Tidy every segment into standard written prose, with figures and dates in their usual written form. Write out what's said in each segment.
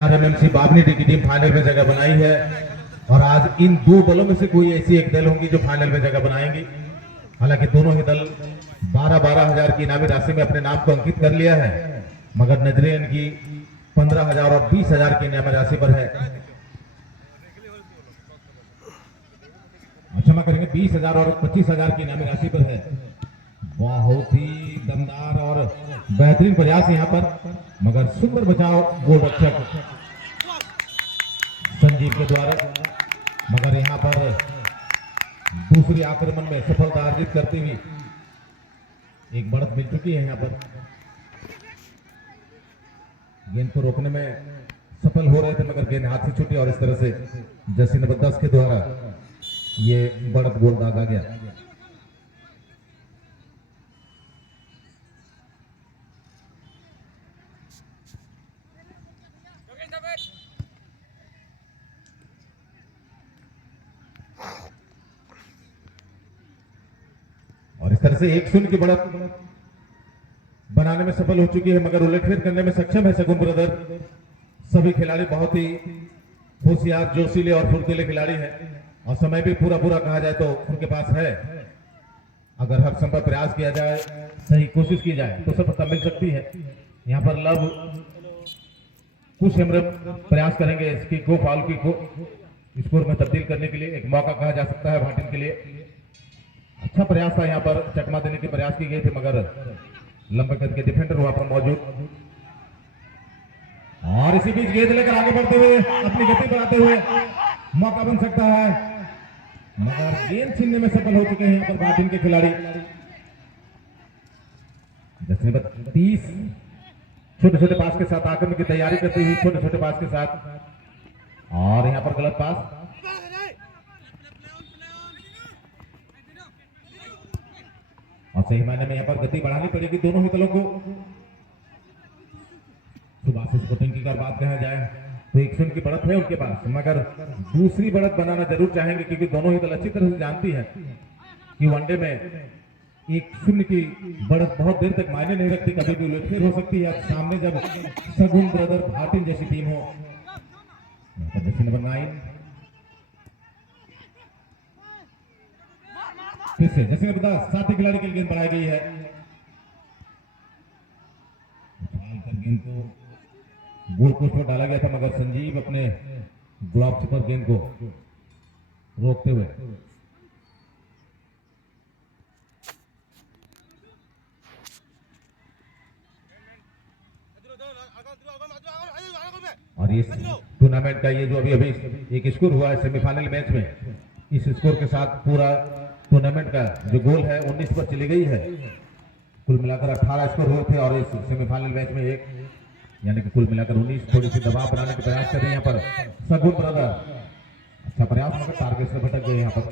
आरएमएमसी बाबनी की team final में जगह बनाई है और आज इन दो दलों में से कोई ऐसी एक दल होंगी जो फाइनल में जगह बनाएंगी। हालांकि दोनों ही दल 12-12 हजार की इनामी राशि में अपने नाम को अंकित कर लिया है, मगर नजरें इनकी 15,000 और 20,000 की इनामी राशि पर है। क्षमा करेंगे, 20,000 और 25,000 की इनामी राशि पर है। बहुत ही दमदार और बेहतरीन प्रयास यहाँ पर, मगर सुंदर बचाव गोलरक्षक संजीव के द्वारा, मगर यहाँ पर दूसरी आक्रमण में सफलता अर्जित करती हुई एक बढ़त मिल चुकी है। यहाँ पर गेंद को रोकने में सफल हो रहे थे, मगर गेंद हाथ से छूटी और इस तरह से जर्सी नंबर 10 के द्वारा ये बढ़त गोल दागा गया। और इस तरह से 1-0 की बढ़त बनाने में सफल हो चुकी है, मगर उलटफेर करने में सक्षम है शगुन ब्रदर। सभी खिलाड़ी बहुत ही होशियार, जोशीले और फुर्तीले खिलाड़ी हैं और समय भी पूरा कहा जाए तो उनके पास है। अगर हर संभव प्रयास किया जाए, सही कोशिश की जाए तो सफलता मिल सकती है। यहाँ पर लव कुछ प्रयास करेंगे इसकी को फाउल की को स्कोर में तब्दील करने के लिए, एक मौका कहा जा सकता है भाटिन के लिए। अच्छा प्रयास था, यहाँ पर चकमा देने के प्रयास की गए थे, मगर लंबे कद के डिफेंडर वहां पर मौजूद और इसी बीच गेंद लेकर आगे बढ़ते हुए अपनी गति बढ़ाते हुए मौका बन सकता है, मगर गेंद छीनने में सफल हो चुके हैं यहाँ पर भाटिन के खिलाड़ी। 30 छोटे पास के साथ आक्रमण की तैयारी करती हुई, छोटे पास के साथ, और यहाँ पर गलत पास। और सही मायने में यहाँ पर गति बढ़ानी पड़ेगी दोनों ही दलों को। सुभाष स्पोर्टिंग की अगर बात कहा जाए तो 1-0 की बढ़त है उनके पास, मगर दूसरी बढ़त बनाना जरूर चाहेंगे, क्योंकि दोनों ही दल अच्छी तरह से जानती है कि वनडे में 1-0 की बढ़त बहुत देर तक मायने नहीं रखती, कभी भी उलटफेर हो सकती है। सामने जब शगुन ब्रदर भाटिन जैसी टीम हो। नंबर 9 फिर से जैसे मैं बता, साथी खिलाड़ी के लिए गेंद बढ़ाई गई है। गेंद को गोल पोस्ट पर डाला गया था, मगर संजीव अपने ग्लव्स पर गेंद को रोकते हुए और ये टूर्नामेंट का ये जो अभी एक स्कोर हुआ है सेमीफाइनल मैच में, इस स्कोर के साथ पूरा टूर्नामेंट का जो गोल है 19 पर चली गई है। कुल मिलाकर 18 स्कोर हुए थे और इस सेमीफाइनल मैच में एक, यानी कि कुल मिलाकर 19। थोड़ी सी दबाव बनाने का प्रयास कर रहे हैं यहाँ पर शगुन ब्रदर। अच्छा प्रयास, मगर टारगेट से भटक गए यहाँ पर।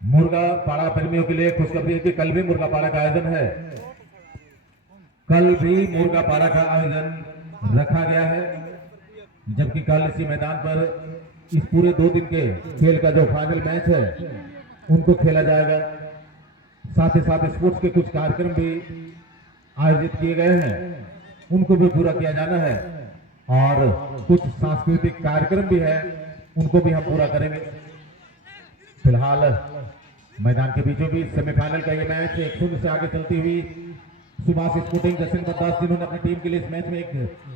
मुर्गा पाड़ा प्रेमियों के लिए खुशखबरी है कि कल भी मुर्गा पाड़ा का आयोजन है। कल भी मुर्गा पाड़ा का आयोजन रखा गया है, जबकि कल इसी मैदान पर इस पूरे 2 दिन के खेल का जो फाइनल मैच है उनको खेला जाएगा। साथ ही साथ स्पोर्ट्स के कुछ कार्यक्रम भी आयोजित किए गए हैं, उनको भी पूरा किया जाना है, और कुछ सांस्कृतिक कार्यक्रम भी है, उनको भी हम पूरा करेंगे। फिलहाल मैदान के बीचों बीच सेमीफाइनल का ये मैच 1-0 से आगे चलती हुई सुभाष स्पोर्टिंग जर्सी नंबर 10, जिन्होंने अपनी टीम के लिए इस मैच में एक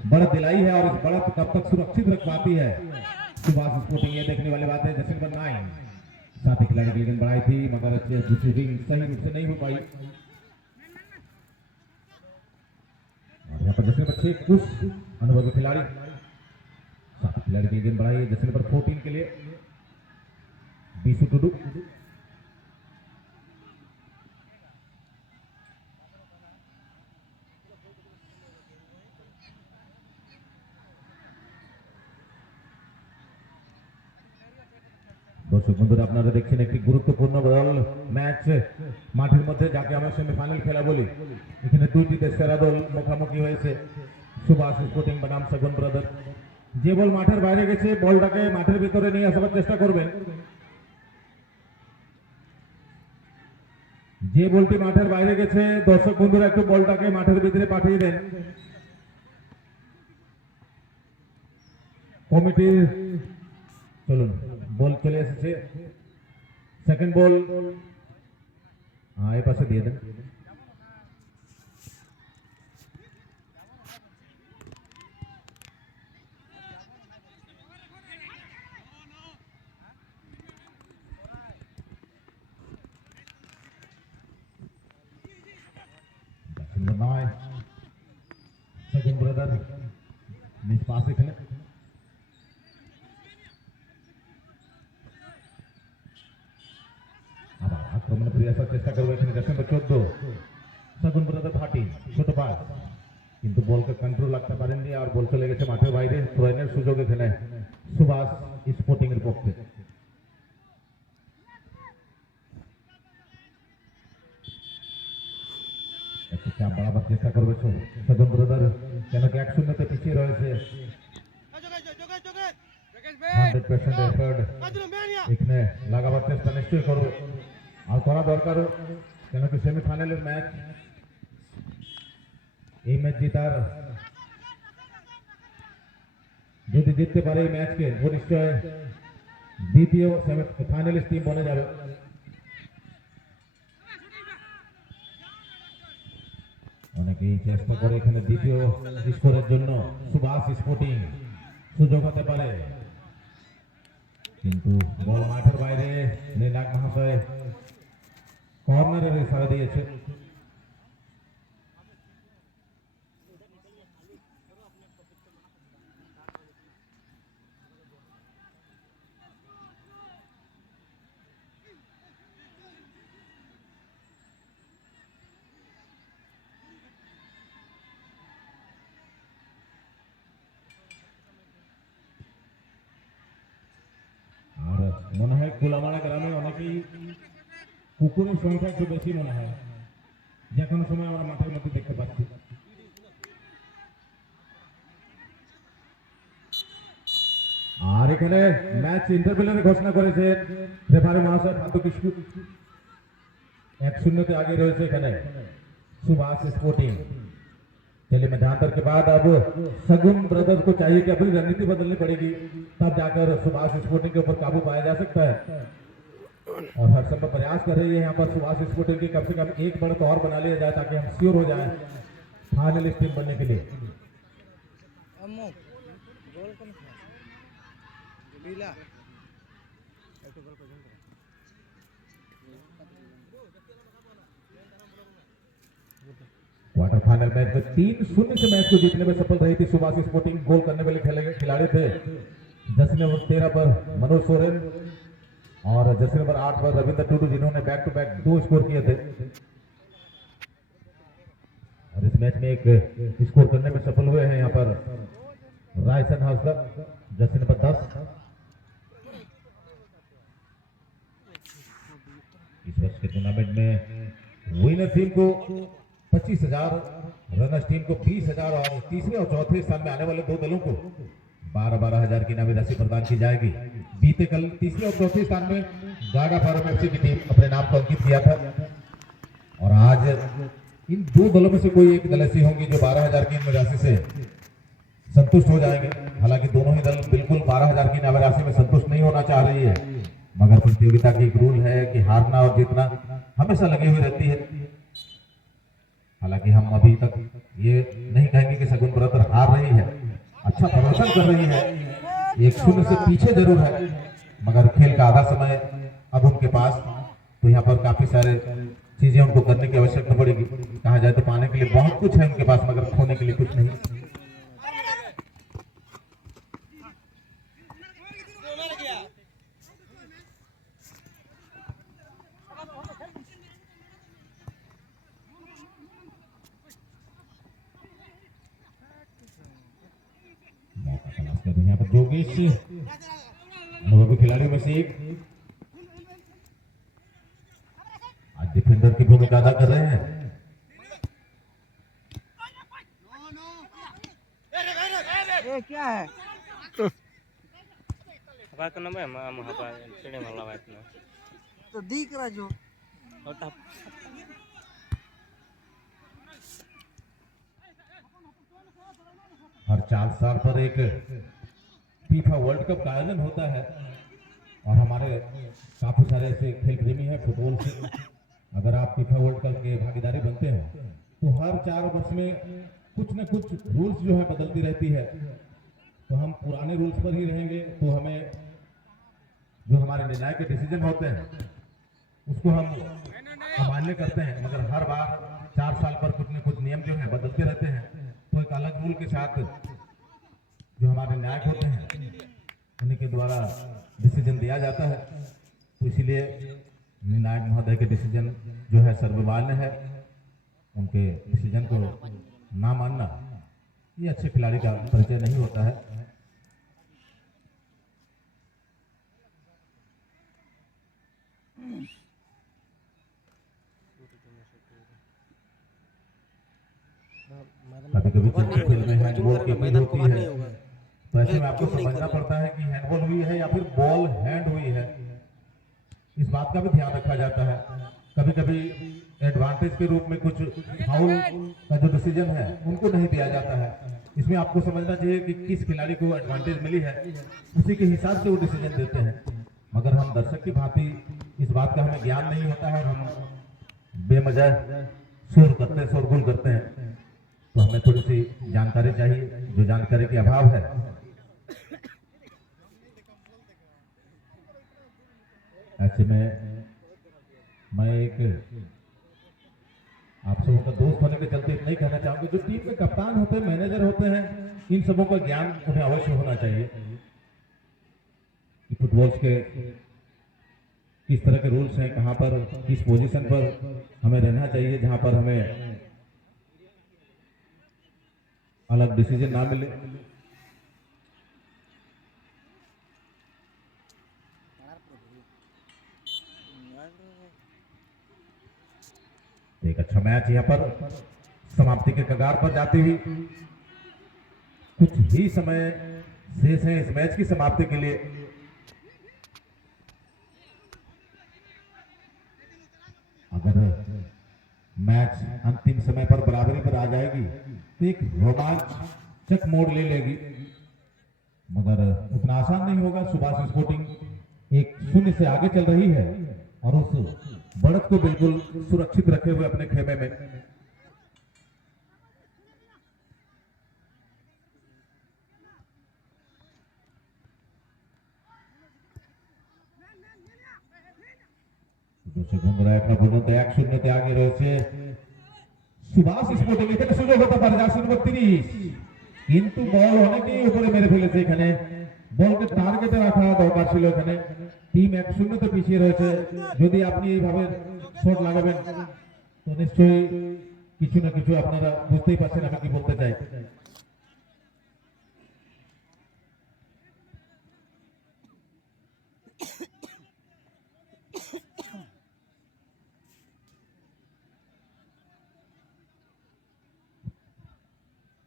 बढ़त दिलाई है, और इस बढ़त कब तक सुरक्षित रख पाती है सुभाष स्पोर्टिंग, ये देखने वाली बात है। जर्सी नंबर 9 साथी खिलाड़ी की गेंद बढ़ाई थी, मगर अच्छी रिसीविंग सही रूप से नहीं हो पाई। और यहाँ पर जर्सी नंबर 6 कुछ अनुभवी खिलाड़ी, साथी खिलाड़ी की गेंद बढ़ाई है जर्सी नंबर 14 के लिए बीसू टुडू। দর্শক বন্ধুরা, আপনারা দেখছেন একটি গুরুত্বপূর্ণ দল ম্যাচ মাঠের মধ্যে, যাকে আমরা সেমিফাইনাল খেলা বলি। এখানে দুইটি সেরা দল মুখোমুখি হয়েছে, সুভাষ স্পোর্টিং বনাম শগুন ব্রাদার। যে বল মাঠের বাইরে গেছে, বলটাকে মাঠের ভিতরে নিয়ে আসার চেষ্টা করবেন। যে বলটি মাঠের বাইরে গেছে দর্শক বন্ধুরা একটু বলটাকে মাঠের ভিতরে পাঠিয়ে দেন। কমিটির চলুন বল চলে এসেছে, সেকেন্ড বল এই পাশে দিয়ে দেন। Number 9, second brother, miss pass এখানে। আবার আক্রমণ করে আসার চেষ্টা করবে এখানে জার্সি নম্বর 14, সেকেন্ড ব্রাদার ভাটি, ছোট পাস, কিন্তু বলকে কন্ট্রোল রাখতে পারেননি আর বল চলে গেছে মাঠের বাইরে। থ্রোইনের সুযোগ এখানে সুভাষ স্পোর্টিং এর পক্ষে। একটু চাপ বাড়াবার চেষ্টা করবে সেকেন্ড ব্রাদার, কেন কি 1-0 পিছিয়ে রয়েছে। 100% এফর্ট এখানে লাগাবার চেষ্টা নিশ্চয়ই করবে আর করা দরকার, কেন কি সেমিফাইনালের ম্যাচ, এই ম্যাচ জেতার, যদি জিততে পারে এই ম্যাচকে ও নিশ্চয় দ্বিতীয় সেমিফাইনালিস্ট টিম বনে যাবে। অনেকেই চেষ্টা করে এখানে দ্বিতীয় স্কোরের জন্য, সুভাষ স্পোর্টিং সুযোগ হতে পারে, কিন্তু বল মাঠের বাইরে। নীলাক মহাশয় কর্নারের ইশারা দিয়েছে। মনে হয় কুলামারা গ্রামে অনেকেই কুকুরের সংখ্যা একটু বেশি মনে হয়, যে কোনো সময় আমরা মাঠের মধ্যে দেখতে পাচ্ছি। আর এখানে ম্যাচ ইন্টারভেলের ঘোষণা করেছে রেফারি মহাশয় ফাতু কিশকু। 1-0 आगे रहे थे एखाने सुभाष स्पोर्टिंग। चलिए मध्यांतर के बाद अब सगुन ब्रदर्स को चाहिए कि अपनी रणनीति बदलनी पड़ेगी, तब जाकर सुभाष स्पोर्टिंग के ऊपर काबू पाया जा सकता है। और हर संभव प्रयास कर रही है यहाँ पर सुभाष स्पोर्टिंग की, कम से कम एक बढ़त और बना लिया जाए ताकि हम श्योर हो जाए फाइनलिस्ट टीम बनने के लिए। क्वार्टर फाइनल मैच में 3-0 से मैच को जीतने में सफल रही थी सुभाष स्पोर्टिंग। गोल करने वाले खिलाड़ी थे जर्सी नंबर 13 पर मनोज सोरेन और जर्सी नंबर 8 पर रविंद्र टुडू, जिन्होंने बैक टू बैक 2 स्कोर किए थे। और इस मैच में एक स्कोर करने में सफल हुए हैं यहाँ पर रायसन हाउसर, जर्सी नंबर 10। इस वर्ष के टूर्नामेंट में विनर टीम को 25,000, रनर्स टीम को 20,000 और तीसरे और चौथे स्थान में आने वाले 2 दलों को 12,000 की इनामी राशि प्रदान की जाएगी। बीते कल तीसरे और चौथे स्थान में गागा फार्म एफसी की टीम अपने नाम को अंकित किया था, और आज इन 2 दलों में से कोई एक दल ऐसी होंगी जो 12,000 की इनामी राशि से संतुष्ट हो जाएंगे। हालांकि दोनों ही दल बिल्कुल 12,000 की इनामी राशि में संतुष्ट नहीं होना चाह रही है, मगर प्रतियोगिता की एक रूल है कि हारना और जीतना हमेशा लगी हुई रहती है। हालांकि हम अभी तक ये नहीं कहेंगे कि सगुन ब्रदर हार रही है, अच्छा प्रदर्शन कर रही है, 1-0 से पीछे जरूर है, मगर खेल का आधा समय अब उनके पास, तो यहाँ पर काफी सारे चीजें उनको करने की आवश्यकता पड़ेगी। कहा जाए तो पाने के लिए बहुत कुछ है उनके पास, मगर खोने के लिए कुछ नहीं। यहाँ पर जोगेश अनुभवी खिलाड़ियों में से एक आज डिफेंडर की भूमिका अदा कर रहे हैं। ये क्या है? apa itu namanya apa sini malah itu तो दिख रहा जो oh 4 साल पर एक फीफा वर्ल्ड कप का आयोजन होता है और हमारे काफी सारे ऐसे खेल प्रेमी हैं फुटबॉल से। अगर आप फीफा वर्ल्ड कप के भागीदारी बनते हैं तो हर 4 वर्ष में कुछ न कुछ रूल्स जो है बदलती रहती है। तो हम पुराने रूल्स पर ही रहेंगे तो हमें जो हमारे निर्णायक के डिसीजन होते हैं उसको हम अमान्य करते हैं, मगर हर बार 4 साल पर कुछ न कुछ नियम जो है बदलते रहते हैं। तो एक अलग रूल के साथ जो हमारे न्यायिक होते हैं उन्हीं के द्वारा डिसीजन दिया जाता है। तो इसीलिए निर्णायक महोदय के डिसीजन जो है सर्वमान्य है, उनके डिसीजन को ना मानना ये अच्छे खिलाड़ी का परिचय नहीं होता है। कभी कभी क्रिकेट खेल में हैंडबॉल की फील्ड होती है, तो ऐसे में आपको समझना पड़ता है कि हैंडबॉल हुई है या फिर बॉल हैंड हुई है। इस बात का भी ध्यान रखा जाता है। कभी कभी एडवांटेज के रूप में कुछ फाउल का जो डिसीजन है उनको नहीं दिया जाता है। इसमें आपको समझना चाहिए कि किस खिलाड़ी को एडवांटेज मिली है, उसी के हिसाब से वो डिसीजन देते हैं। मगर हम दर्शक की भांति इस बात का हमें ज्ञान नहीं होता है और हम बेमजा शोर करते हैं, शोरगुल करते हैं। तो हमें थोड़ी सी जानकारी चाहिए, जो जानकारी के अभाव है ऐसे में मैं एक आप सबों का दोस्त होने के चलते नहीं कहना चाहूंगा, जो टीम के कप्तान होते हैं, मैनेजर होते हैं, इन सबों का ज्ञान उन्हें अवश्य होना चाहिए कि फुटबॉल के किस तरह के रूल्स हैं, कहां पर किस पोजीशन पर हमें रहना चाहिए, जहां पर हमें अलग डिसीजन ना मिले। एक अच्छा मैच यहां पर समाप्ति के कगार पर जाती हुई, कुछ ही समय शेष है इस मैच की समाप्ति के लिए। अगर मैच अंतिम समय पर बराबरी पर आ जाएगी तो एक रोमांचक मोड़ ले लेगी, मगर उतना आसान नहीं होगा। सुभाष स्पोर्टिंग 1-0 से आगे चल रही है और उस बढ़त को बिल्कुल सुरक्षित रखे हुए अपने खेमे में। ঘুমরা পর্যন্ত 1-0 আগে রয়েছে সুভাষ স্পোর্টিং। এখানে সুযোগ হতে পারে জার্সি নম্বর 30, কিন্তু বল অনেকেই উপরে মেরে ফেলেছে। এখানে বলকে টার্গেটে রাখা দরকার ছিল। এখানে টিম 1-0 তে পিছিয়ে রয়েছে। যদি আপনি এইভাবে শট লাগাবেন তো নিশ্চয়ই কিছু না কিছু আপনারা বুঝতেই পারছেন আমি কি বলতে চাই।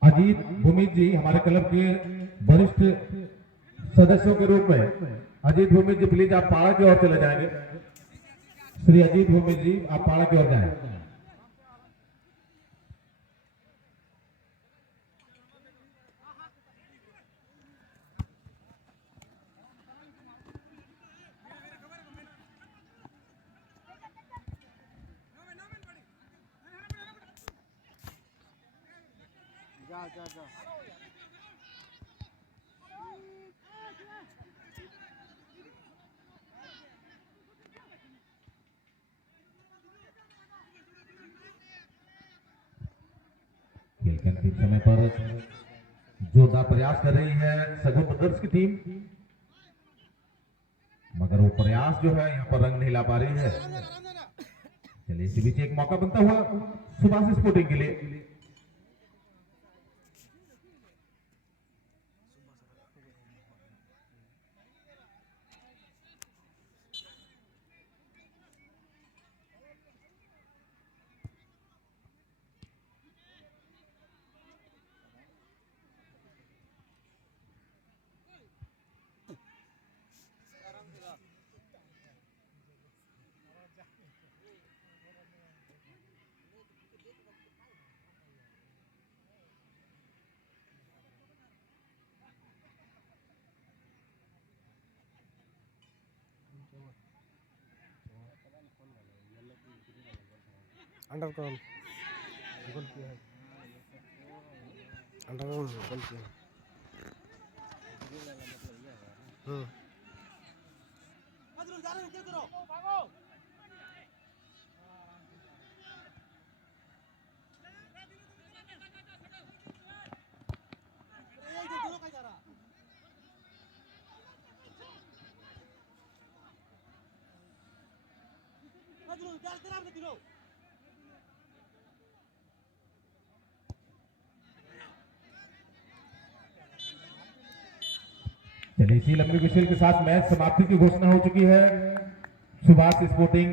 अजीत भूमिक जी हमारे क्लब के वरिष्ठ सदस्यों के रूप में, अजीत भूमिक जी प्लीज आप पाड़ा की ओर चले जाएंगे। श्री अजीत भूमिक जी आप पाड़ा की ओर जाएं। जा जा जा खेल के अंतिम समय पर जोरदार प्रयास कर रही है सगुन ब्रदर्स की टीम, मगर वो प्रयास जो है यहाँ पर रंग नहीं ला पा रही है। चलिए इसी बीच एक मौका बनता हुआ सुभाष स्पोर्टिंग के लिए। अंडर कौन गोल किया है अंडर कौन गोल किया है चलिए इसी लंबी विशेल के साथ मैच समाप्ति की घोषणा हो चुकी है। सुभाष स्पोर्टिंग